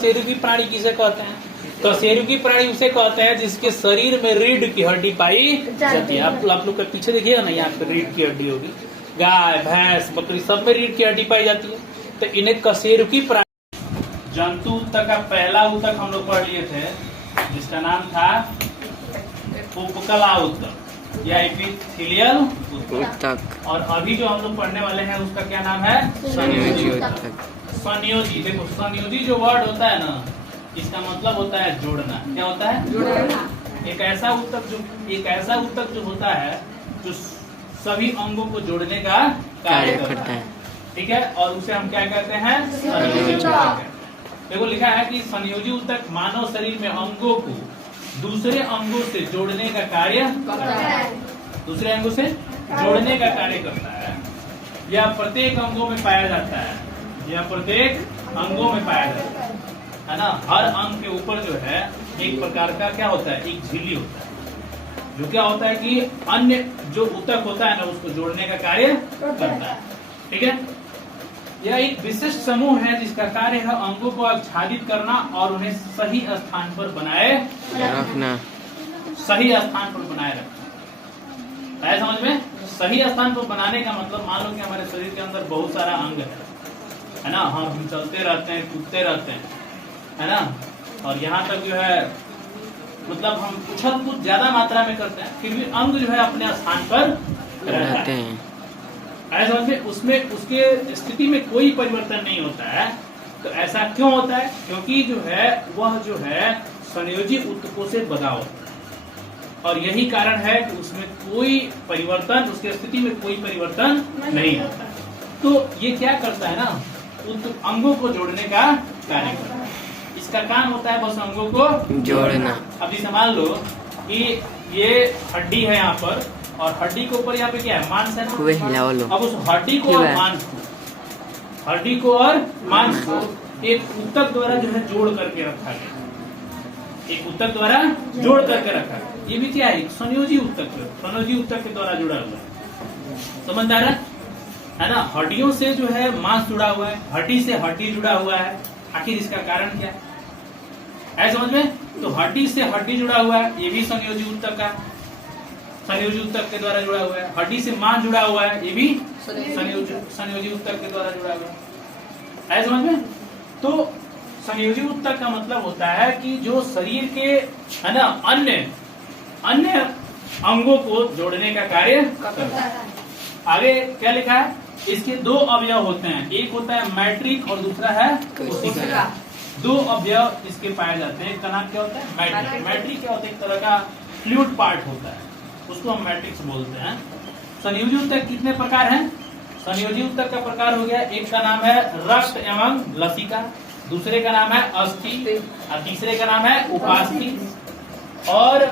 कशेरुकी प्राणी किसे कहते हैं? कशेरुकी प्राणी उसे कहते हैं जिसके शरीर में रीढ़ की हड्डी पाई जाती है। आप लोग के पीछे देखिएगा ना, यहाँ पे रीढ़ की हड्डी होगी। गाय, भैंस, बकरी सब में रीढ़ की हड्डी पाई जाती है, तो इन्हें कशेरुकी प्राणी। जंतु ऊतक का पहला ऊतक हम लोग पढ़ लिए थे, जिसका नाम था उपकला ऊतक या एपिथेलियल ऊतक। और अभी जो हम लोग पढ़ने वाले हैं उसका क्या नाम है? संयोजी ऊतक। संयोजी, देखो संयोजी जो वर्ड होता है ना, इसका मतलब होता है जोड़ना। क्या होता है? जोड़ना। एक ऐसा ऊतक जो होता है जो सभी अंगों को जोड़ने का कार्य करता है, ठीक है, और उसे हम क्या कहते हैं? संयोजी ऊतक। देखो लिखा है कि संयोजी ऊतक मानव शरीर में अंगों को दूसरे अंगों से जोड़ने का कार्य करता है। दूसरे अंगों से जोड़ने का कार्य करता है। यह प्रत्येक अंगों में पाया जाता है। यह प्रत्येक अंगों में पाया जाता है ना। हर अंग के ऊपर जो है एक प्रकार का क्या होता है? एक झिल्ली होता है, जो क्या होता है कि अन्य जो ऊतक होता है ना उसको जोड़ने का कार्य करता है, ठीक है। यह एक विशिष्ट समूह है जिसका कार्य है अंगों को आच्छादित करना और उन्हें सही स्थान पर बनाए रखना। सही स्थान पर बनाए रखना है, समझ में? सही स्थान पर बनाने का मतलब, मान लो कि हमारे शरीर के अंदर बहुत सारा अंग है ना, हम चलते रहते हैं, कूदते रहते हैं, है ना, और यहाँ तक जो है मतलब हम उछल कूद ज्यादा मात्रा में करते हैं, फिर भी अंग जो है अपने स्थान पर रहते हैं। ऐसा समझे? उसमें उसके स्थिति में कोई परिवर्तन नहीं होता है। तो ऐसा क्यों होता है? क्योंकि जो है वह जो है संयोजी ऊतकों से बंधा होता है, और यही कारण है कि उसमें कोई परिवर्तन, उसके स्थिति में कोई परिवर्तन नहीं होता है। तो ये क्या करता है ना, अंगों को जोड़ने का कार्य करता है। इसका काम होता है बस अंगों को जोड़ना। अब जैसे मान लो कि ये हड्डी है यहाँ पर, और हड्डी के ऊपर यहाँ पे क्या है? मांस है। अब उस हड्डी को और मांस को एक ऊतक द्वारा जो है जोड़ करके रखा गया। एक ऊतक द्वारा जोड़ करके रखा है। ये भी क्या है? संयोजी ऊतक। संयोजी ऊतक के द्वारा जुड़ा हुआ है। समझ आ रहा है ना? हड्डियों से जो है मांस जुड़ा हुआ है, हड्डी से हड्डी जुड़ा हुआ है। आखिर इसका कारण क्या है समझ में? तो हड्डी से हड्डी जुड़ा हुआ है, ये भी संयोजी ऊतक का, संयोजी ऊतक के द्वारा जुड़ा हुआ है। हड्डी से मांस जुड़ा हुआ है, ये भी संयोजी ऊतक के द्वारा जुड़ा हुआ है। समझ में? तो संयोजी ऊतक का मतलब होता है कि जो शरीर के, है ना, अन्य अंगों को जोड़ने का कार्य करता है। आगे क्या लिखा है? इसके दो अवयव होते हैं, एक होता है मैट्रिक और दूसरा है कोशिका। दो अवयव इसके पाए जाते हैं। एक का नाम क्या होता है? मैट्रिक। मैट्रिक क्या होता है? एक तरह का फ्लूइड पार्ट होता है, उसको हम मैट्रिक्स बोलते हैं। संयोजी ऊतक कितने प्रकार हैं? संयोजी ऊतक का प्रकार हो गया, एक का नाम है रक्त एवं लसिका, दूसरे का नाम है अस्थि, और तीसरे का नाम है उपास्थि, और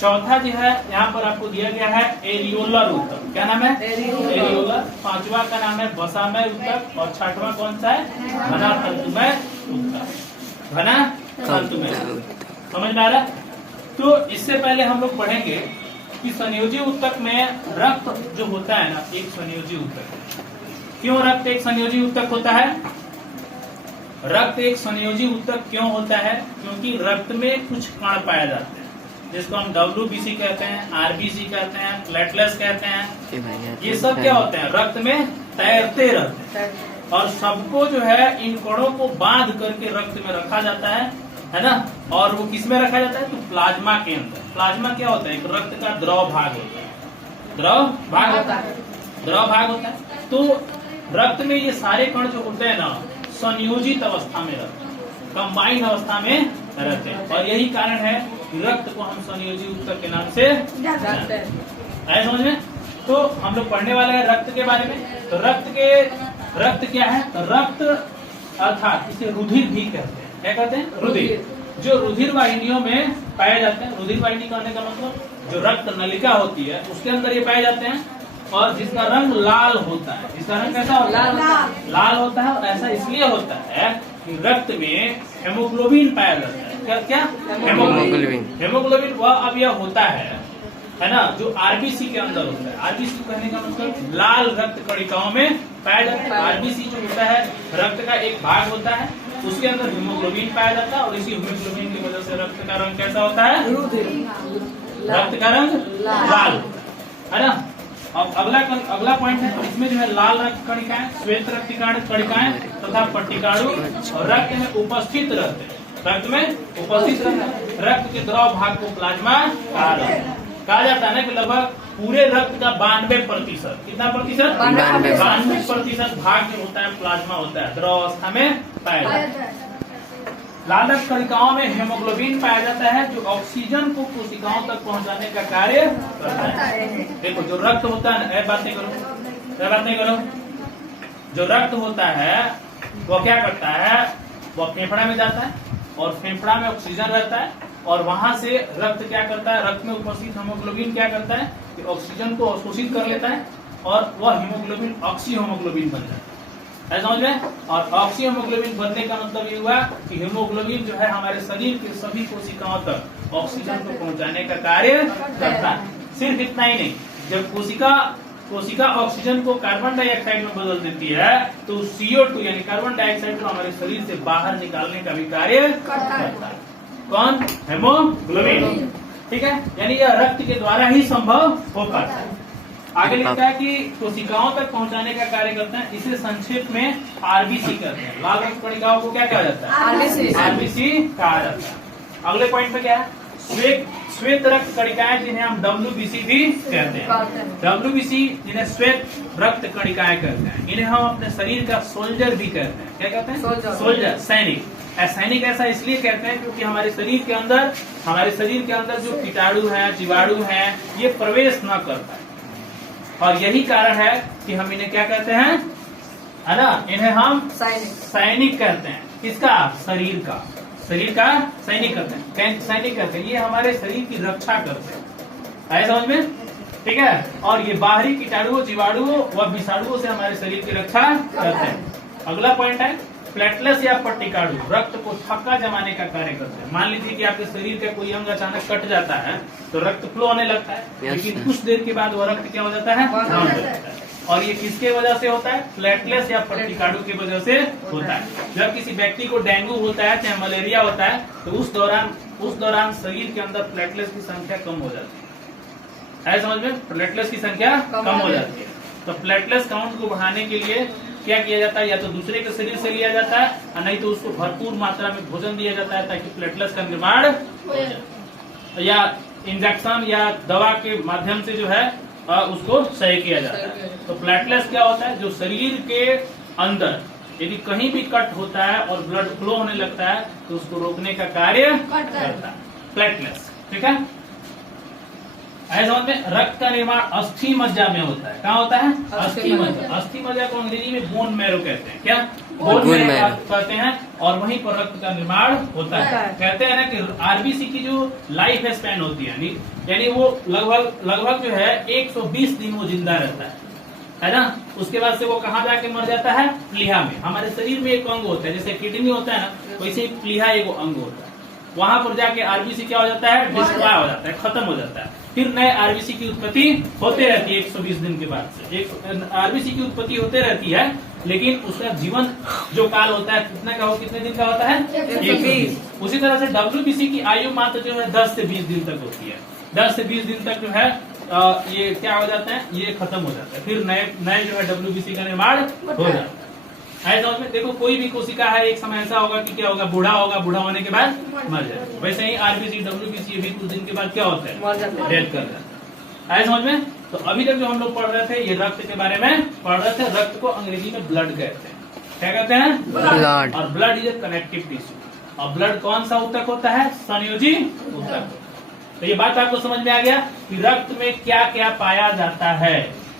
चौथा जो है यहाँ पर आपको दिया गया है एरियोलर ऊतक। क्या नाम है? एरियोलर। पांचवा का नाम है वसामय ऊतक, और छठवां कौन सा है? घना तंतुमय ऊतक। घना तंतुमय। समझ में आ रहा? तो इससे पहले हम लोग पढ़ेंगे कि संयोजी ऊतक में रक्त जो होता है ना, एक संयोजी ऊतक। क्यों रक्त एक संयोजी ऊतक होता है? रक्त एक संयोजी ऊतक क्यों होता है? क्योंकि रक्त में कुछ कण पाए जाते हैं, जिसको हम WBC कहते हैं, RBC कहते हैं, प्लेटलेट्स कहते हैं। ये सब क्या होते हैं? रक्त में तैरते रहते हैं, और सबको जो है इन कणों को बांध करके रक्त में रखा जाता है ना। और वो किस में रखा जाता है? तो प्लाज्मा के अंदर। प्लाज्मा क्या होता है? एक रक्त का द्रव भाग होता है। द्रव भाग होता है। तो रक्त में ये सारे कण जो होते हैं ना, संयोजित अवस्था में रहते हैं, कंबाइंड अवस्था में रहते हैं, और यही कारण है कि रक्त को हम संयोजी ऊतक के नाम से जानते हैं। समझ में? तो हम लोग पढ़ने वाले हैं रक्त के बारे में। तो रक्त क्या है? रक्त अर्थात इसे रुधिर भी कहते हैं। क्या कहते हैं? रुधिर। जो रुधिर वाहिनियों में पाए जाते हैं। रुधिर वाहिनी कहने का मतलब जो रक्त नलिका होती है उसके अंदर ये पाए जाते हैं, और जिसका रंग लाल होता है। जिसका रंग कैसा होता है? लाल होता है। और ऐसा इसलिए होता है कि रक्त में हेमोग्लोबिन पाया जाता है। क्या? हेमोग्लोबिन वह अवयव होता है ना, जो आरबीसी के अंदर होता है। आरबीसी कहने का मतलब लाल रक्त कणिकाओं में पाया जाता है। आरबीसी जो होता है रक्त का एक भाग होता है, उसके अंदर हीमोग्लोबिन पाया जाता है और इसी हीमोग्लोबिन की वजह से रक्त का रंग कैसा होता है? रक्त का रंग लाल, है ना। अब अगला पॉइंट है, इसमें जो है लाल रक्त कणिकाएं, श्वेत रक्त कणिकाएं तथा पट्टिकाणु और रक्त में उपस्थित रहते हैं। रक्त में उपस्थित रक्त के द्रव भाग को प्लाज्मा कहा जाता है ना, कि लगभग पूरे रक्त का 92%, कितना प्रतिशत? 92% भाग जो होता है प्लाज्मा होता है, द्रव अवस्था में पाया जाता है। लाल रक्त कणिकाओं में हेमोग्लोबिन पाया जाता है जो ऑक्सीजन को कोशिकाओं तक पहुंचाने का कार्य करता है। देखो जो रक्त होता है, बात नहीं करो, जो रक्त होता है वो क्या करता है? वो फेफड़ा में जाता है और फेफड़ा में ऑक्सीजन रहता है और वहां से रक्त क्या करता है? रक्त में उपस्थित हीमोग्लोबिन क्या करता है कि ऑक्सीजन को अवशोषित कर लेता है और वह हीमोग्लोबिन ऑक्सी हीमोग्लोबिन बन जाता है। समझ में? और ऑक्सी हीमोग्लोबिन बनने का मतलब ये हुआ कि हीमोग्लोबिन जो है हमारे शरीर के सभी कोशिकाओं तक ऑक्सीजन को पहुंचाने का कार्य करता है। सिर्फ इतना ही नहीं, जब कोशिका ऑक्सीजन को कार्बन डाइऑक्साइड में बदल देती है तो CO2 यानी कार्बन डाइऑक्साइड को हमारे शरीर से बाहर निकालने का भी कार्य करता है। कौन? हेमोग्लोबिन। ठीक है, यानी यह रक्त के द्वारा ही संभव हो पाता है। आगे लिखता है कि कोशिकाओं तक पहुंचाने का कार्य करते हैं, इसे संक्षेप में आरबीसी कहते हैं। लाल रक्त कणिकाओं को क्या कहा जाता है? आरबीसी कहा जाता है। अगले पॉइंट पे क्या है? श्वेत रक्त कणिकाएं जिन्हें हम WBC भी कहते हैं। WBC जिन्हें श्वेत रक्त कणिकाएं कहते हैं, इन्हें हम अपने शरीर का सोल्जर भी कहते हैं। क्या कहते हैं? सोल्जर, सैनिक। सैनिक ऐसा इसलिए कहते हैं क्योंकि हमारे शरीर के अंदर जो कीटाणु है, जीवाणु है, ये प्रवेश न कर पाए और यही कारण है कि हम इन्हें क्या कहते हैं, है ना, इन्हें हम सैनिक कहते हैं। किसका? शरीर का सैनिक कहते हैं, सैनिक कहते हैं। ये हमारे शरीर की रक्षा करते हैं, आए समझ में? ठीक है, और ये बाहरी कीटाणुओं, जीवाणुओं व विषाणुओं से हमारे शरीर की रक्षा करते हैं। अगला पॉइंट है प्लेटलेट्स या पट्टिकाणु रक्त को थक्का जमाने का कार्य करते हैं। मान लीजिए कि आपके शरीर का कोई अंग अचानक कट जाता है तो रक्त फ्लो होने लगता है, लेकिन कुछ देर के बाद वह रक्त क्या हो जाता है? और ये किसके वजह से होता है? प्लेटलेट्स या पट्टिकाणु की वजह से होता है। जब किसी व्यक्ति को डेंगू होता है, चाहे मलेरिया होता है, तो उस दौरान शरीर के अंदर प्लेटलेट्स की संख्या कम हो जाती है। समझ में? प्लेटलेट्स की संख्या कम हो जाती है। तो प्लेटलेट्स काउंट को बढ़ाने के लिए क्या किया जाता है? या तो दूसरे के शरीर से लिया जाता है और नहीं तो उसको भरपूर मात्रा में भोजन दिया जाता है ताकि प्लेटलेट्स का निर्माण हो जाए, या इंजेक्शन या दवा के माध्यम से जो है उसको सही किया जाता है। तो प्लेटलेट्स क्या होता है? जो शरीर के अंदर यदि कहीं भी कट होता है और ब्लड फ्लो होने लगता है तो उसको रोकने का कार्य करता है प्लेटलेट्स। ठीक है, ऐसा में रक्त का निर्माण अस्थि मज्जा में होता है। कहाँ होता है? अस्थि मज्जा। अस्थि मज्जा को अंग्रेजी में बोन मैरो कहते हैं। क्या? बोन मैरो कहते हैं। और वहीं पर रक्त का निर्माण होता है। कहते हैं ना कि आरबीसी की जो लाइफ स्पैन होती है, यानी वो लगभग जो है 120 दिन वो जिंदा रहता है ना। उसके बाद से वो कहाँ जाके मर जाता है? प्लीहा में। हमारे शरीर में एक अंग होता है, जैसे किडनी होता है ना, वैसे ही प्लीहा एक अंग होता है। वहां पर जाके आरबीसी क्या हो जाता है? डिस्ट्रॉय हो जाता है, खत्म हो जाता है। फिर नए आरबीसी की उत्पत्ति होते रहती है 120 दिन के बाद से। आरबीसी की उत्पत्ति होते रहती है, लेकिन उसका जीवन जो काल होता है कितने दिन का होता है? 120। उसी तरह से WBC की आयु मात्र जो है 10 से 20 दिन तक होती है। 10 से 20 दिन तक जो है ये क्या हो जाता है? ये खत्म हो जाता है। फिर नए जो है WBC का निर्माण हो जाता है। ऐसा में देखो, कोई भी कोशिका है, एक समय ऐसा होगा कि क्या होगा? बूढ़ा होगा, बूढ़ा होने के बाद मर जाएगा। वैसे ही आरबीसी WBC भी कुछ दिन के बाद क्या होता है? डेथ कर जाता है। समझ में? तो अभी तक जो हम लोग पढ़ रहे थे ये रक्त के बारे में पढ़ रहे थे। रक्त को अंग्रेजी में ब्लड कहते हैं। क्या कहते हैं? ब्लड। और blood is a connective tissue. और ब्लड कौन सा ऊतक होता है? संयोजी ऊतक। तो ये बात आपको समझ में आ गया कि रक्त में क्या क्या पाया जाता है?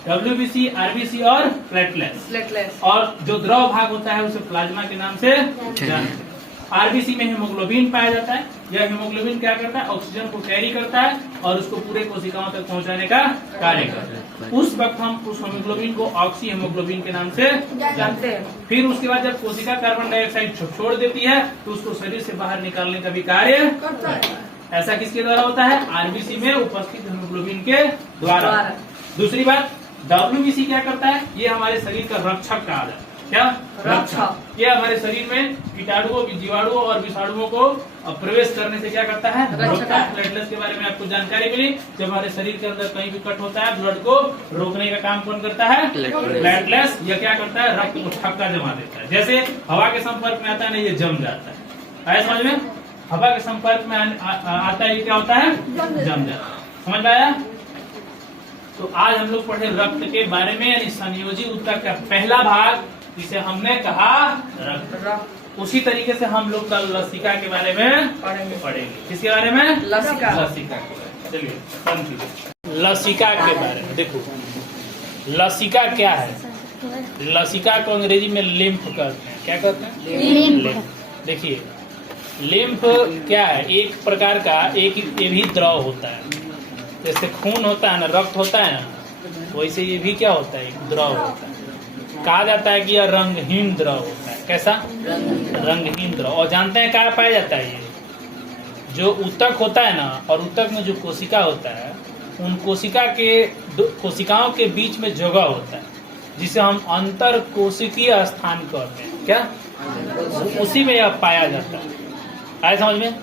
WBC, RBC और प्लेटलेट्स। और जो द्रव भाग होता है उसे प्लाज्मा के नाम से जानते हैं। आरबीसी में हीमोग्लोबिन पाया जाता है। यह हीमोग्लोबिन क्या करता है? ऑक्सीजन को कैरी करता है और उसको पूरे कोशिकाओं तक पहुंचाने का कार्य करता है। उस वक्त हम उस हीमोग्लोबिन को ऑक्सी हीमोग्लोबिन के नाम से जानते हैं। फिर उसके बाद जब कोशिका कार्बन डाइऑक्साइड छोड़ देती है तो उसको शरीर से बाहर निकालने का भी कार्य करता है। ऐसा किसके द्वारा होता है? आरबीसी में उपस्थित हीमोग्लोबिन के द्वारा। दूसरी बात, WBC क्या करता है? ये हमारे शरीर का रक्षक कहा जाता है। क्या? रक्षा। ये हमारे शरीर में कीटाणुओं, जीवाणुओं और विषाणुओं को प्रवेश करने से क्या करता है? रोकता है। प्लेटलेट्स के बारे में आपको जानकारी मिली। जब हमारे शरीर के अंदर कहीं भी कट होता है, ब्लड को रोकने का काम कौन करता है? प्लेटलेट्स। यह क्या करता है? रक्त को थक्का जमा देता है। जैसे हवा के संपर्क में आता है ना, ये जम जाता है। आया समझ में? हवा के संपर्क में आता है, ये क्या होता है? जम जाता है। समझ में आया? तो आज हम लोग पढ़े रक्त के बारे में, यानी संयोजी ऊतक का पहला भाग, जिसे हमने कहा रक्त। उसी तरीके से हम लोग कल लसिका के बारे में पढ़ेंगे। किसके बारे में? लसिका। लसिका के बारे में। चलिए लसिका के बारे में देखो। लसिका क्या है? लसिका को अंग्रेजी में लिम्फ कहते हैं। क्या कहते हैं? लिम्फ। देखिए लिम्फ क्या है? एक प्रकार का एक भी द्रव होता है। जैसे खून होता है ना, रक्त होता है ना, वैसे ये भी क्या होता है? एक द्रव होता है। कहा जाता है कि यह रंगहीन द्रव होता है। कैसा? रंगहीन द्रव। और जानते हैं कहाँ पाया जाता है? ये जो ऊतक होता है ना, और ऊतक में जो कोशिका होता है, उन कोशिकाओं के बीच में जगह होता है, जिसे हम अंतर कोशिकीय स्थान कहते हैं। क्या? उसी में यह पाया जाता है। आए समझ में?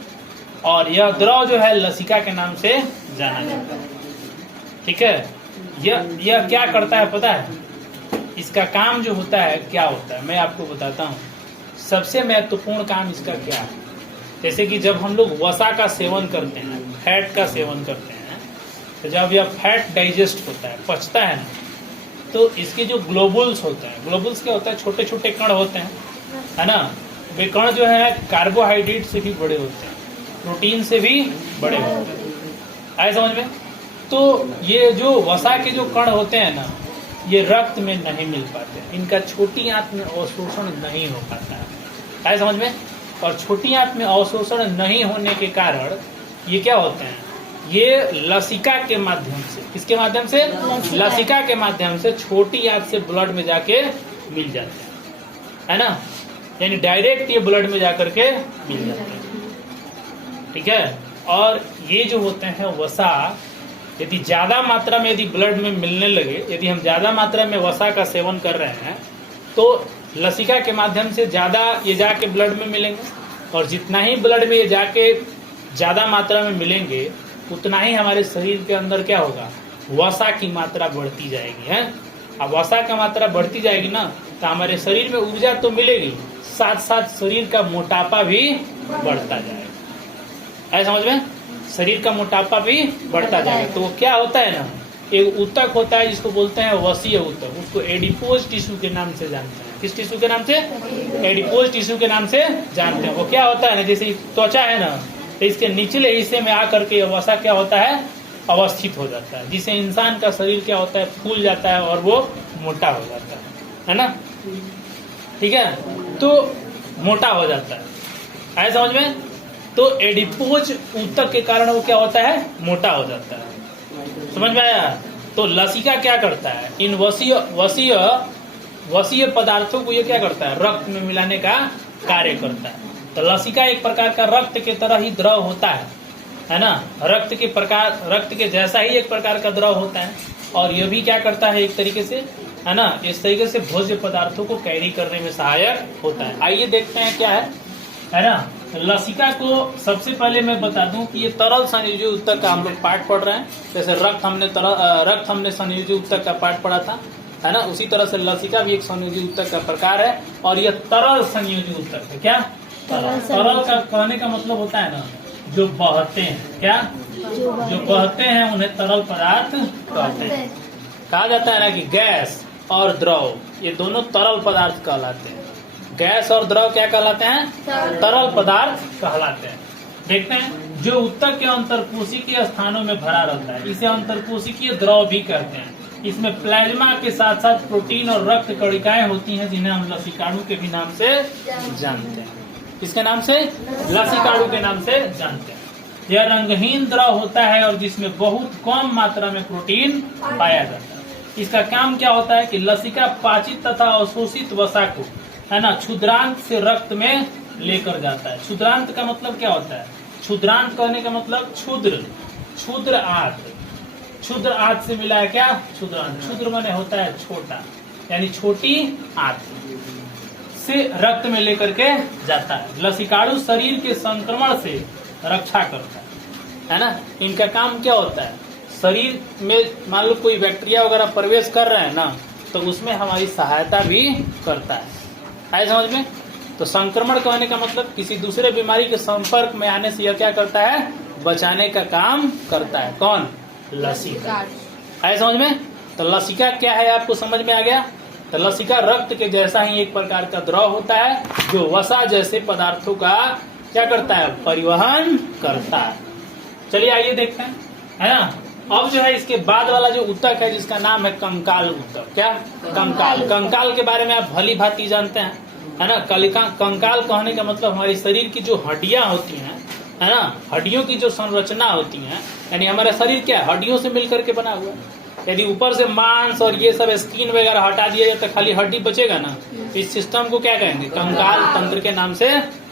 और यह द्रव जो है लसिका के नाम से जाना जाता है। ठीक है? यह क्या करता है पता है? इसका काम जो होता है क्या होता है, मैं आपको बताता हूँ। सबसे महत्वपूर्ण काम इसका क्या है? जैसे कि जब हम लोग वसा का सेवन करते हैं, फैट का सेवन करते हैं, तो जब यह फैट डाइजेस्ट होता है, पचता है ना, तो इसके जो ग्लोबुल्स होते हैं, ग्लोबुल्स क्या होता है? छोटे छोटे कण होते हैं, है ना। वे कण जो है कार्बोहाइड्रेट से भी बड़े होते हैं, प्रोटीन से भी बड़े होते हैं। आए समझ में? तो ये जो वसा के जो कण होते हैं ना, ये रक्त में नहीं मिल पाते। इनका छोटी आंत में अवशोषण नहीं हो पाता है। आए समझ में? और छोटी आंत में अवशोषण नहीं होने के कारण ये क्या होते हैं? ये लसिका के माध्यम से, किसके माध्यम से? लसिका के माध्यम से छोटी आंत से ब्लड में जाके मिल जाते हैं, है ना। यानी डायरेक्ट ये ब्लड में जाकर के मिल जाते हैं। ठीक है? और ये जो होते हैं वसा, यदि ज्यादा मात्रा में यदि ब्लड में मिलने लगे, यदि हम ज्यादा मात्रा में वसा का सेवन कर रहे हैं, तो लसिका के माध्यम से ज्यादा ये जाके ब्लड में मिलेंगे। और जितना ही ब्लड में ये जाके ज्यादा मात्रा में मिलेंगे, उतना ही हमारे शरीर के अंदर क्या होगा? वसा की मात्रा बढ़ती जाएगी। है? अब वसा का मात्रा बढ़ती जाएगी ना, तो हमारे शरीर में ऊर्जा तो मिलेगी, साथ साथ शरीर का मोटापा भी बढ़ता जाएगा। ऐसा समझ में? शरीर का मोटापा भी बढ़ता जाएगा। तो वो क्या होता है ना, एक ऊतक होता है जिसको बोलते हैं वसीय ऊतक। उसको एडिपोज टिश्यू के नाम से जानते हैं। किस टिश्यू के नाम से? एडिपोज टिश्यू के नाम से जानते हैं। वो क्या होता है ना, जैसे त्वचा है ना, तो इसके निचले हिस्से में आकर के वसा क्या होता है? अवस्थित हो जाता है, जिससे इंसान का शरीर क्या होता है? फूल जाता है और वो मोटा हो जाता है ना। ठीक है? तो मोटा हो जाता है। आया समझ में? तो एडिपोज ऊतक के कारण वो क्या होता है? मोटा हो जाता है। समझ में आया? तो लसिका क्या करता है? इन वसीय पदार्थों को ये क्या करता है? रक्त में मिलाने का कार्य करता है। तो लसिका एक प्रकार का रक्त के तरह ही द्रव होता है ना। रक्त के जैसा ही एक प्रकार का द्रव होता है। और यह भी क्या करता है? एक तरीके से, है ना, इस तरीके से भोज्य पदार्थों को कैरी करने में सहायक होता है। आइए देखते हैं क्या है ना। लसिका को सबसे पहले मैं बता दूं कि ये तरल संयोजी ऊतक का हम लोग पाठ पढ़ रहे हैं। जैसे रक्त हमने संयोजी ऊतक का पाठ पढ़ा था, है ना। उसी तरह से लसिका भी एक संयोजी ऊतक का प्रकार है, और यह तरल संयोजी ऊतक है। क्या? तरल का कहने का मतलब होता है ना, जो बहते हैं। क्या? जो बहते हैं उन्हें तरल पदार्थ कहते हैं। कहा जाता है ना कि गैस और द्रव, ये दोनों तरल पदार्थ कहलाते हैं। गैस और द्रव क्या कहलाते हैं? तरल पदार्थ कहलाते हैं। देखते हैं, जो ऊतक के अंतरकोशिकीय स्थानों में भरा रहता है, इसे अंतरकोशिकीय द्रव भी कहते हैं। इसमें प्लाज्मा के साथ साथ प्रोटीन और रक्त कणिकाएं होती हैं, जिन्हें हम लसिकाणु के भी नाम से जानते हैं। किसके नाम से? लसिकाणु के नाम से जानते हैं। यह रंगहीन द्रव होता है और जिसमें बहुत कम मात्रा में प्रोटीन पाया जाता है। इसका काम क्या होता है कि लसिका पाचित तथा अवशोषित वसा को, है ना, क्षुद्रांत से रक्त में लेकर जाता है। क्षुद्रांत का मतलब क्या होता है? क्षुद्रांत कहने का मतलब क्षुद्र आंत से मिला है। क्या? क्षुद्रांत। क्षुद्र माने होता है छोटा, यानी छोटी आंत। से रक्त में लेकर के जाता है। लसिकाणु शरीर के संक्रमण से रक्षा करता है ना। इनका काम क्या होता है, शरीर में मान लो कोई बैक्टीरिया वगैरह प्रवेश कर रहे हैं ना, तो उसमें हमारी सहायता भी करता है। आए समझ में। तो संक्रमण कहने का मतलब किसी दूसरे बीमारी के संपर्क में आने से यह क्या करता है, बचाने का काम करता है। कौन, लसिका। आए समझ में। तो लसिका क्या है आपको समझ में आ गया। तो लसिका रक्त के जैसा ही एक प्रकार का द्रव होता है जो वसा जैसे पदार्थों का क्या करता है, परिवहन करता है। चलिए आइए देखते हैं, है ना। अब जो है इसके बाद वाला जो ऊतक है जिसका नाम है कंकाल ऊतक। क्या, कंकाल। कंकाल के बारे में आप भली भांति जानते हैं, है ना। कंकाल कहने का मतलब हमारे शरीर की जो हड्डियां होती हैं, है ना, हड्डियों की जो संरचना होती है, यानी हमारा शरीर क्या है, हड्डियों से मिलकर के बना हुआ है। यदि ऊपर से मांस और ये सब स्किन वगैरह हटा दिया जाए तो खाली हड्डी बचेगा ना। इस सिस्टम को क्या कहेंगे, कंकाल तंत्र के नाम से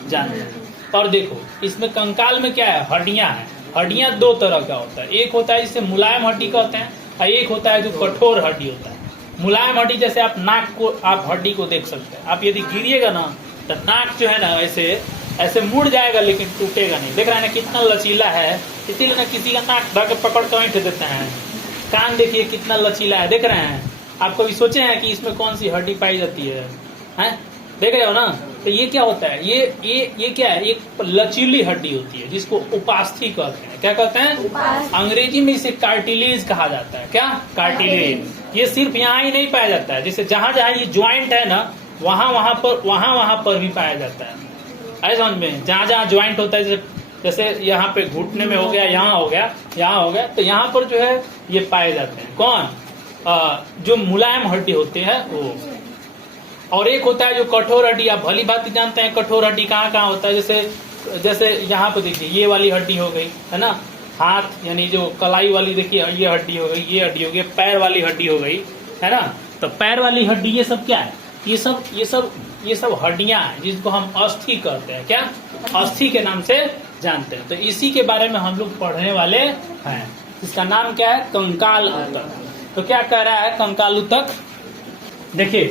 जानते हैं। और देखो इसमें कंकाल में क्या है, हड्डियां हैं। हड्डियां दो तरह का होता है, एक होता है जिसे मुलायम हड्डी कहते हैं और एक होता है जो कठोर हड्डी होता है। मुलायम हड्डी जैसे आप नाक को, आप हड्डी को देख सकते हैं। आप यदि गिरिएगा ना तो नाक जो है ना ऐसे ऐसे मुड़ जाएगा लेकिन टूटेगा नहीं। देख रहे हैं ना कितना लचीला है, इसीलिए ना किसी का नाक ढक पकड़ कर ऐंठ देते हैं। कान देखिए कितना लचीला है, देख रहे हैं। आप कभी सोचे हैं कि इसमें कौन सी हड्डी पाई जाती है, हैं? देख रहे हो ना। तो ये क्या होता है, ये क्या है, एक लचीली हड्डी होती है जिसको उपास्थि कहते हैं। क्या कहते हैं, अंग्रेजी में इसे कार्टिलेज कहा जाता है। क्या, कार्टिलेज। ये सिर्फ यहाँ ही नहीं पाया जाता है, जैसे जहां जहां ये ज्वाइंट है ना वहां पर भी पाया जाता है। ऐसा समझ में, जहां जहां ज्वाइंट होता है, जैसे यहाँ पे घुटने में हो गया, यहाँ हो गया, यहाँ हो गया, तो यहाँ पर जो है ये पाए जाते हैं। कौन, जो मुलायम हड्डी होते हैं वो। और एक होता है जो कठोर हड्डी। आप भली बात जानते हैं कठोर हड्डी कहाँ कहाँ होता है। जैसे यहाँ पे देखिए ये वाली हड्डी हो गई, है ना। हाथ यानी जो कलाई वाली देखिए ये हड्डी हो गई, ये हड्डी हो गई। पैर वाली हड्डी हो गई, है ना। तो पैर वाली हड्डी ये सब क्या है, ये सब हड्डियां हैं जिसको हम अस्थि कहते हैं। क्या, अस्थि के नाम से जानते हैं। तो इसी के बारे में हम लोग पढ़ने वाले हैं। इसका नाम क्या है, कंकाल ऊतक। तो क्या कह रहा है कंकाल ऊतक, देखिए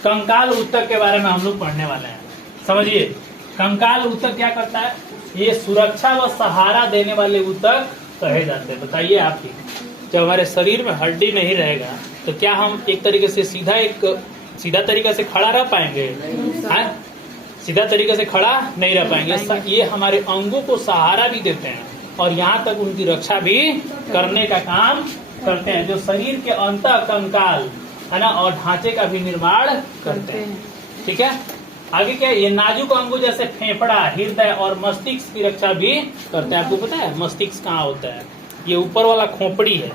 कंकाल ऊतक के बारे में हम लोग पढ़ने वाले हैं। समझिए कंकाल ऊतक क्या करता है, ये सुरक्षा व सहारा देने वाले ऊतक कहे जाते हैं। बताइए आप ही, जब हमारे शरीर में हड्डी नहीं रहेगा तो क्या हम एक तरीके से सीधा तरीके से खड़ा रह पाएंगे, हाँ? सीधा तरीके से खड़ा नहीं रह पाएंगे। ये हमारे अंगों को सहारा भी देते हैं और यहाँ तक उनकी रक्षा भी करने का काम करते हैं, जो शरीर के अंतः कंकाल, है ना, और ढांचे का भी निर्माण करते हैं। ठीक है, आगे क्या, ये नाजुक अंगों जैसे फेफड़ा, हृदय और मस्तिष्क की रक्षा भी करते हैं। आपको पता है मस्तिष्क कहाँ होता है, ये ऊपर वाला खोपड़ी है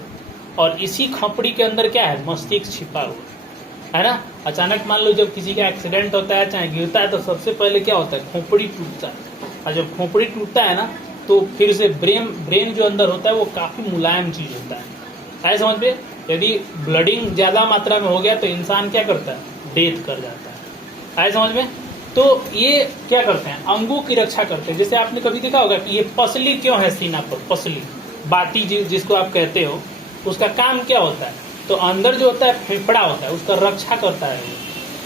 और इसी खोपड़ी के अंदर क्या है, मस्तिष्क छिपा हुआ है ना। अचानक मान लो जब किसी का एक्सीडेंट होता है चाहे गिरता है तो सबसे पहले क्या होता है, खोपड़ी टूटता है। और जब खोपड़ी टूटता है ना तो फिर से ब्रेन जो अंदर होता है वो काफी मुलायम चीज होता है। ऐसे समझ में, यदि ब्लडिंग ज्यादा मात्रा में हो गया तो इंसान क्या करता है, डेथ कर जाता है। ऐसे समझ में। तो ये क्या करते हैं, अंगों की रक्षा करते हैं। जैसे आपने कभी देखा होगा कि ये पसली क्यों है सीना पर, पसली बाती जिसको आप कहते हो, उसका काम क्या होता है, तो अंदर जो होता है फेफड़ा होता है उसका रक्षा करता है,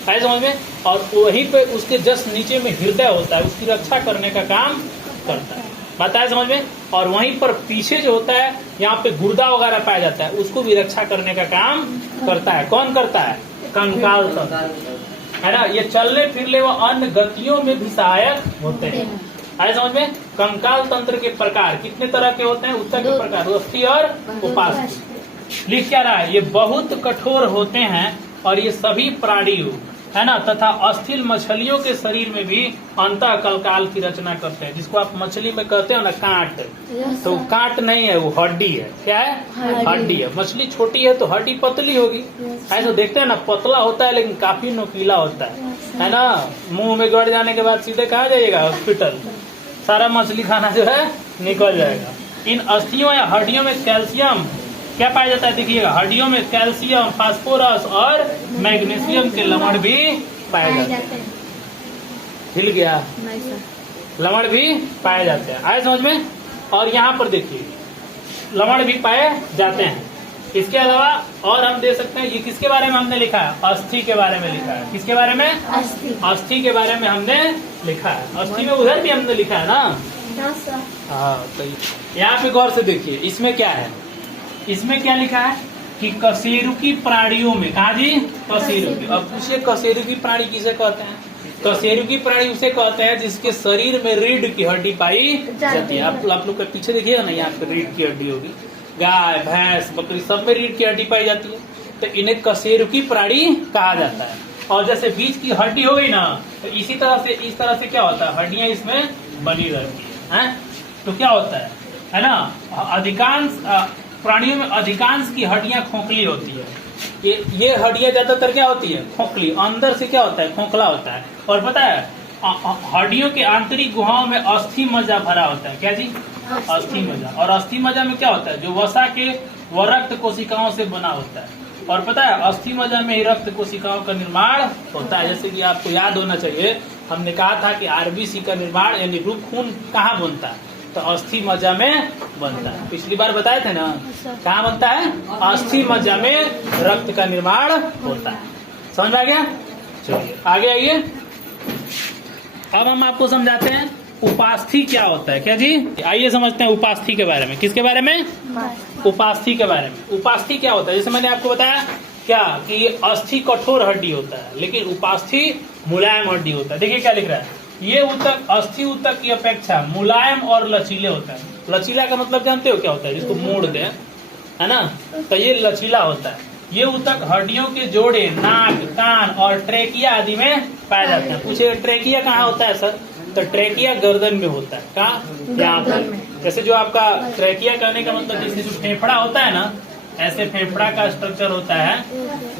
ऐसे समझ में। और वहीं पे उसके जस्ट नीचे में हृदय होता है, उसकी रक्षा करने का काम करता है, बताया समझ में। और वहीं पर पीछे जो होता है यहाँ पे गुर्दा वगैरह पाया जाता है, उसको भी रक्षा करने का काम करता है। कौन करता है, कंकाल तंत्र, है ना। ये चलने फिरने व अन्य गतियों में भी सहायक होते हैं। ऐसे समझ में। कंकाल तंत्र के प्रकार कितने तरह के होते हैं, ऊतक के प्रकार, अस्थि और उपास्थि। लिख क्या रहा है, ये बहुत कठोर होते हैं और ये सभी प्राणियों, है ना, तथा अस्थिल मछलियों के शरीर में भी अंतः कंकाल की रचना करते हैं। जिसको आप मछली में कहते हो ना कांट, तो कांट नहीं है, वो हड्डी है। क्या है, हड्डी है। मछली छोटी है तो हड्डी पतली होगी। ऐसा देखते हैं ना, पतला होता है लेकिन काफी नुकीला होता है ना। मुंह में गड़ जाने के बाद सीधे कहाँ जाइएगा, हॉस्पिटल। सारा मछली खाना जो है निकल जाएगा। इन अस्थियों या हड्डियों में कैल्शियम क्या पाया जाता है, देखिएगा, हड्डियों में कैल्शियम, फास्फोरस और मैग्नीशियम के लवण भी पाए जाते हैं। हिल गया, लवण भी पाए जाते हैं। आए समझ में। और यहाँ पर देखिए लवण भी पाए जाते हैं। इसके अलावा और हम दे सकते हैं, ये किसके बारे में हमने लिखा है? अस्थि के बारे में लिखा है। किसके बारे में? अस्थि के बारे में हमने लिखा है। अस्थि में उधर भी हमने लिखा है ना। हाँ, तो यहाँ पे गौर से देखिए, इसमें क्या है? इसमें क्या लिखा है कि कशेरुकी प्राणियों में, कहा जी? कशेरुकी। अब पूछिए कशेरुकी प्राणी किसे कहते हैं? कशेरुकी प्राणी उसे कहते हैं जिसके शरीर में रीढ़ की हड्डी पाई जाती है। आप लोग के पीछे देखिएगा ना, यहाँ पे रीढ़ की हड्डी होगी। गाय, भैंस, बकरी सब में रीढ़ की हड्डी पाई जाती है, तो इन्हें कशेरुकी प्राणी कहा जाता है। और जैसे बीच की हड्डी हो गई ना, तो इसी तरह से, इस तरह से क्या होता है, हड्डियां इसमें बनी रहती है। तो क्या होता है ना, अधिकांश प्राणियों में अधिकांश की हड्डियां खोखली होती है। ये हड्डियां ज्यादातर क्या होती है? खोखली। अंदर से क्या होता है? खोखला होता है। और पता है, हड्डियों के आंतरिक गुहाओं में अस्थि मज्जा भरा होता है। क्या जी? अस्थि मज्जा। और अस्थि मज्जा में क्या होता है? जो वसा के व रक्त कोशिकाओं से बना होता है। और पता है, अस्थि मज्जा में ही रक्त कोशिकाओं का निर्माण होता है। जैसे कि आपको याद होना चाहिए, हमने कहा था कि आरबीसी का निर्माण यानी रूप खून कहाँ बनता है? तो अस्थि मज्जा में बनता है। पिछली बार बताए थे ना, कहाँ बनता है? अस्थि मज्जा में रक्त का निर्माण होता है। समझ में आ गया? चलिए आगे आइए। अब हम आपको समझाते हैं उपास्थि क्या होता है। क्या जी? आइए समझते हैं उपास्थि के बारे में। किसके बारे में? उपास्थि के बारे में। उपास्थि क्या होता है? जैसे मैंने आपको बताया क्या कि अस्थि कठोर हड्डी होता है, लेकिन उपास्थि मुलायम हड्डी होता है। देखिए क्या लिख रहा है, ये ऊतक अस्थि ऊतक की अपेक्षा मुलायम और लचीले होता है। लचीला का मतलब जानते हो क्या होता है? जिसको मोड़ दे, है ना, तो ये लचीला होता है। ये ऊतक हड्डियों के जोड़े, नाक, कान और ट्रेकिया आदि में पाए जाते हैं। पूछे ट्रेकिया कहाँ होता है सर? तो ट्रेकिया गर्दन में होता है। कहाँ? यहाँ पर। जैसे जो आपका ट्रेकिया कहने का मतलब जैसे जो फेफड़ा होता है ना, ऐसे फेफड़ा का स्ट्रक्चर होता है,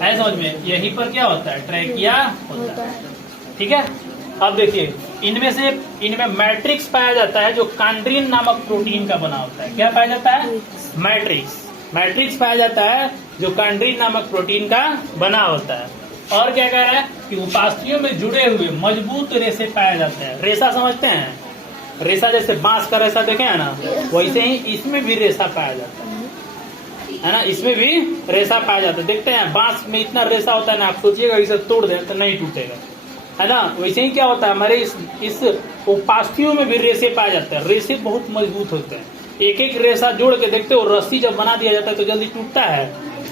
ऐसे समझ में, यहीं पर क्या होता है? ट्रेकिया होता है। ठीक है। अब देखिए, इनमें मैट्रिक्स पाया जाता है जो कांड्रीन नामक प्रोटीन का बना होता है। क्या पाया जाता है? मैट्रिक्स पाया जाता है जो कांड्रीन नामक प्रोटीन का बना होता है। और क्या कह रहा है कि उपास्थियों में जुड़े हुए मजबूत रेशे पाए जाते हैं। रेशा समझते हैं? रेशा जैसे बांस का रेशा देखे है ना, वैसे ही इसमें भी रेशा पाया जाता है ना, इसमें भी रेशा पाया जाता है। देखते हैं बांस में इतना रेशा होता है ना, आप सोचिएगा इसे तोड़ दें तो नहीं टूटेगा, है ना। वैसे ही क्या होता है, हमारे इस उपास्थियों में भी रेशे पाए जाते हैं। रेशे बहुत मजबूत होते हैं। एक एक रेशा जोड़ के देखते हो, रस्सी जब बना दिया जाता है तो जल्दी टूटता है?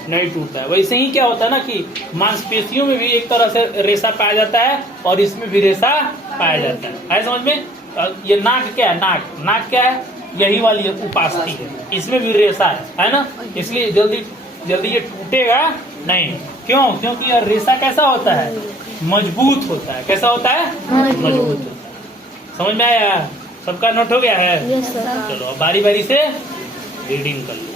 नहीं टूटता है। वैसे ही क्या होता है ना कि मांसपेशियों में भी एक तरह से रेशा पाया जाता है और इसमें भी रेशा पाया जाता है। समझ में? ये नाक क्या है? नाक क्या है? यही वाली उपास्थि है, इसमें भी रेशा है ना। इसलिए जल्दी ये टूटेगा नहीं। क्यों? क्योंकि यह रेशा कैसा होता है? मजबूत होता है। कैसा होता है? मजबूत होता है। समझ में आया? सबका नोट हो गया है? चलो अब बारी बारी से रीडिंग कर लो।